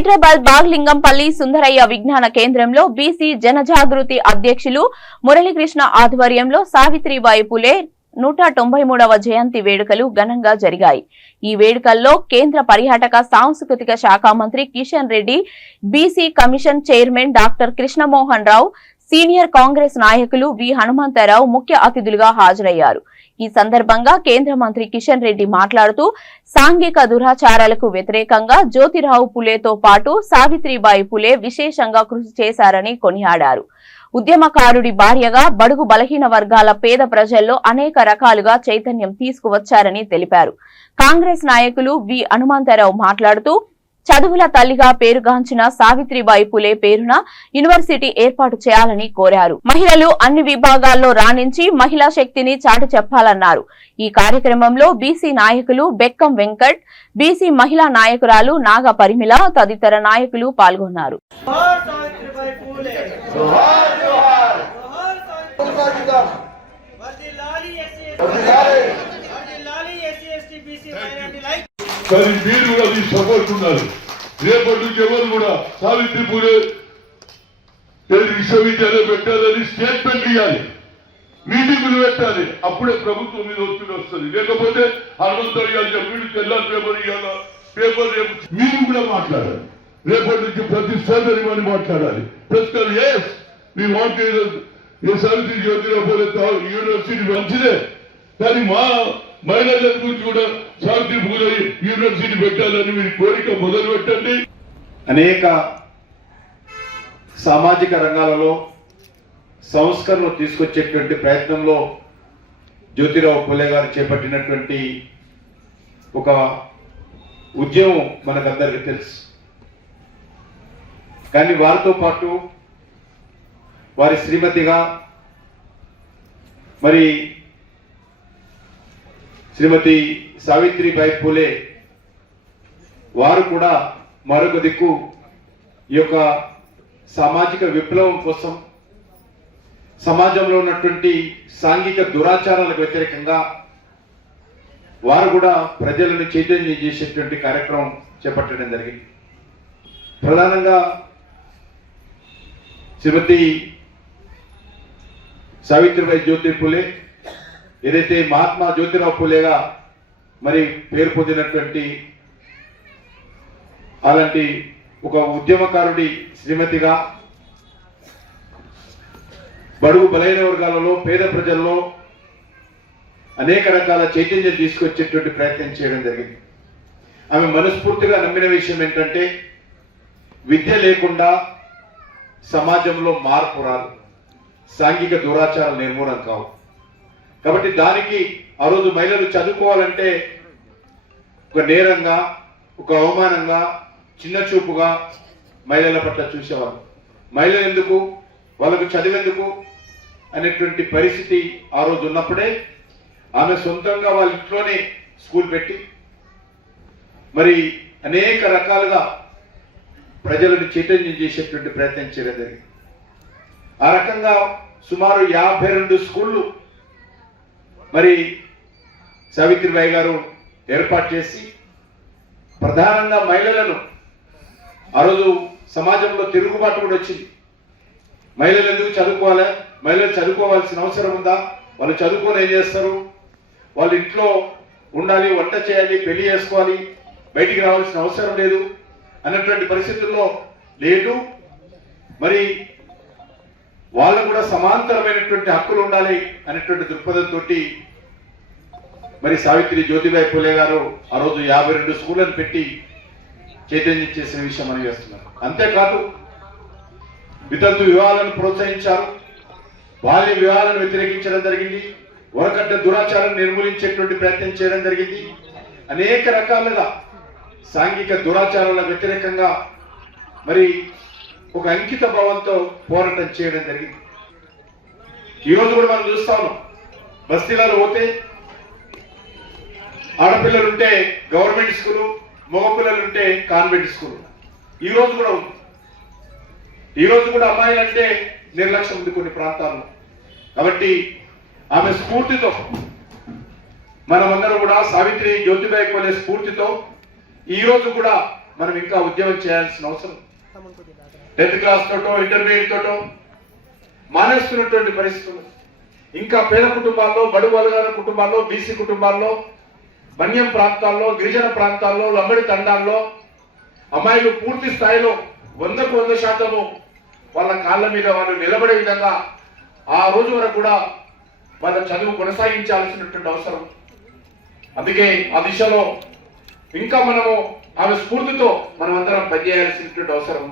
హైదరాబాద్ బాగ్లింగంపల్లి సుందరయ్య విజ్ఞాన కేంద్రంలో బీసీ జనజాగృతి అధ్యక్షులు మురళీకృష్ణ ఆధ్వర్యంలో సావిత్రిబాయి పులే 193వ జయంతి వేడుకలు ఘనంగా జరిగాయి। ఈ వేడుకల్లో కేంద్ర పర్యాటక సాంస్కృతిక శాఖ మంత్రి Kishan Reddy, BC commission chairman doctor Krishnamohan Rao, senior Congress నాయకులు వి హనుమంతరావు ముఖ్య అతిథులుగా హాజరయ్యారు। ఈ సందర్భంగా కేంద్ర మంత్రి కిషన్ రెడ్డి మాట్లాడుతూ సాంఘిక దురాచారాలకు వ్యతిరేకంగా జ్యోతిరావు పులేతో పాటు సావిత్రిబాయి పులే విశేషంగా కృషి చేశారని కొనియాడారు। ఉద్యమకారుడి భార్యగా బడుగు బలహీన వర్గాల పేద ప్రజల్లో అనేక రకాలుగా చైతన్యం తీసుకువచ్చారని తెలిపారు। కాంగ్రెస్ నాయకులు వి హనుమంతరావు మాట్లాడుతూ చదువుల తల్లిగా పేరుగాంచిన సావిత్రిబాయి పులే పేరున యూనివర్సిటీ ఏర్పాటు చేయాలని కోరారు। మహిళలు అన్ని విభాగాల్లో రాణించి మహిళా శక్తిని చాటి చెప్పాలన్నారు। ఈ కార్యక్రమంలో బీసీ నాయకులు బెక్కం వెంకట్, బీసీ మహిళా నాయకురాలు నాగ పరిమిళ తదితర నాయకులు పాల్గొన్నారు। కానీ మీరు కూడా మీ సపోర్ట్ ఉన్నారు। రేపటి నుంచి ఎవరు కూడా సావిత్రి పూలే విశ్వవిద్యాలయం పెట్టాలని స్టేట్మెంట్ ఇవ్వాలి, మీటింగులు పెట్టాలి, అప్పుడే ప్రభుత్వం మీద ఒత్తిడి వస్తుంది। లేకపోతే హనుమంతరావు గారు చెప్పి తెల్లారి పేపర్ ఇవ్వాలా, పేపర్ మీరు కూడా మాట్లాడాలి। రేపటి నుంచి ప్రతి సోదరి అని మాట్లాడాలి। ప్రస్తుతం me want Savitri Jyotirao Phule university మంచిదే, కానీ మా మహిళల గురించి కూడా సావిత్రి పూలే యూనివర్సిటీ పెట్టాలని మీరు కోరిక మొదలు పెట్టండి। అనేక సామాజిక రంగాలలో సంస్కరణలు తీసుకొచ్చేటువంటి ప్రయత్నంలో జ్యోతిరావు పూలే గారు చేపట్టినటువంటి ఒక ఉద్యమం మనకందరికీ తెలుసు। కానీ వారితో పాటు వారి శ్రీమతిగా మరి శ్రీమతి సావిత్రిబాయి పూలే వారు కూడా మరొక దిక్కు ఈ యొక్క సామాజిక విప్లవం కోసం సమాజంలో ఉన్నటువంటి సాంఘిక దురాచారాలకు వ్యతిరేకంగా వారు కూడా ప్రజలను చైతన్యం చేసేటువంటి కార్యక్రమం చేపట్టడం జరిగింది। ప్రధానంగా శ్రీమతి సావిత్రిబాయి జ్యోతి పూలే ఏదైతే మహాత్మా జ్యోతిరావు పూలేగా మరి పేరు పొందినటువంటి అలాంటి ఒక ఉద్యమకారుడి శ్రీమతిగా బడుగు బలైన వర్గాలలో పేద ప్రజల్లో అనేక రకాల చైతన్యం తీసుకొచ్చేటువంటి ప్రయత్నం చేయడం జరిగింది। ఆమె మనస్ఫూర్తిగా నమ్మిన విషయం ఏంటంటే విద్య లేకుండా సమాజంలో మార్పు రాదు, సాంఘిక దురాచారాలు నిర్మూలన కావు। కాబట్టి దానికి ఆ రోజు మహిళలు చదువుకోవాలంటే ఒక నేరంగా, ఒక అవమానంగా, చిన్న చూపుగా మహిళల పట్ల చూసేవారు। మహిళలు ఎందుకు, వాళ్ళకు చదివేందుకు అనేటువంటి పరిస్థితి ఆ రోజు ఉన్నప్పుడే ఆమె సొంతంగా వాళ్ళ ఇంట్లోనే స్కూల్ పెట్టి మరి అనేక రకాలుగా ప్రజలను చైతన్యం చేసేటువంటి ప్రయత్నం చేయడం జరిగింది। ఆ రకంగా సుమారు 52 స్కూళ్ళు మరి సావిత్రిబాయి గారు ఏర్పాటు చేసి ప్రధానంగా మహిళలను ఆ రోజు సమాజంలో తిరుగుబాటు కూడా వచ్చింది। మహిళలు ఎందుకు చదువుకోవాలి, మహిళలు చదువుకోవాల్సిన అవసరం ఉందా, వాళ్ళు చదువుకొని ఏం చేస్తారు, వాళ్ళ ఇంట్లో ఉండాలి, వంట చేయాలి, పెళ్లి చేసుకోవాలి, బయటికి రావాల్సిన అవసరం లేదు అన్నటువంటి పరిస్థితుల్లో లేదు। మరి వాళ్ళకు కూడా సమాంతరమైనటువంటి హక్కులు ఉండాలి అనేటువంటి దృక్పథంతో మరి సావిత్రి జ్యోతిబాయి పూలే గారు ఆ రోజు 52 స్కూళ్లను పెట్టి చైతన్యం చేసిన విషయం మనం చేస్తున్నారు। అంతేకాదు వితంతు వివాహాలను ప్రోత్సహించారు, బాల్య వివాహాలను వ్యతిరేకించడం జరిగింది, వరకట్న దురాచారాన్ని నిర్మూలించేటువంటి ప్రయత్నం చేయడం జరిగింది। అనేక రకాలుగా సాంఘిక దురాచారాల వ్యతిరేకంగా మరి ఒక అంకిత భావంతో పోరాటం చేయడం జరిగింది। ఈరోజు కూడా మనం చూస్తా ఉన్నాం, బస్తీలలో పోతే ఆడపిల్లలుంటే గవర్నమెంట్ స్కూలు, మగపిల్లలుంటే కాన్వెంట్ స్కూలు ఈ రోజు కూడా ఉంది। ఈ రోజు కూడా అమ్మాయిలంటే నిర్లక్ష్యం ఉంది కొన్ని ప్రాంతాల్లో। కాబట్టి ఆమె స్ఫూర్తితో మనమందరం కూడా సావిత్రి జ్యోతిబాయి పూలే స్ఫూర్తితో ఈ రోజు కూడా మనం ఇంకా ఉద్యమం చేయాల్సిన అవసరం. 10th క్లాస్ తోటో ఇంటర్మీడియట్ తోటో మానేస్తున్నటువంటి పరిస్థితులు ఇంకా పేద కుటుంబాల్లో, బడుగు వర్గాల కుటుంబాల్లో, బీసీ కుటుంబాల్లో, మన్యం ప్రాంతాల్లో, గిరిజన ప్రాంతాల్లో, లంబడి తండాల్లో అమ్మాయిలు పూర్తి స్థాయిలో 100కు 100% వాళ్ళ కాళ్ళ మీద వాళ్ళు నిలబడే విధంగా ఆ రోజు వరకు కూడా వాళ్ళ చదువు కొనసాగించాల్సినటువంటి అవసరం. అందుకే ఆ దిశలో ఇంకా మనము ఆమె స్ఫూర్తితో మనం అందరం పనిచేయాల్సినటువంటి అవసరం.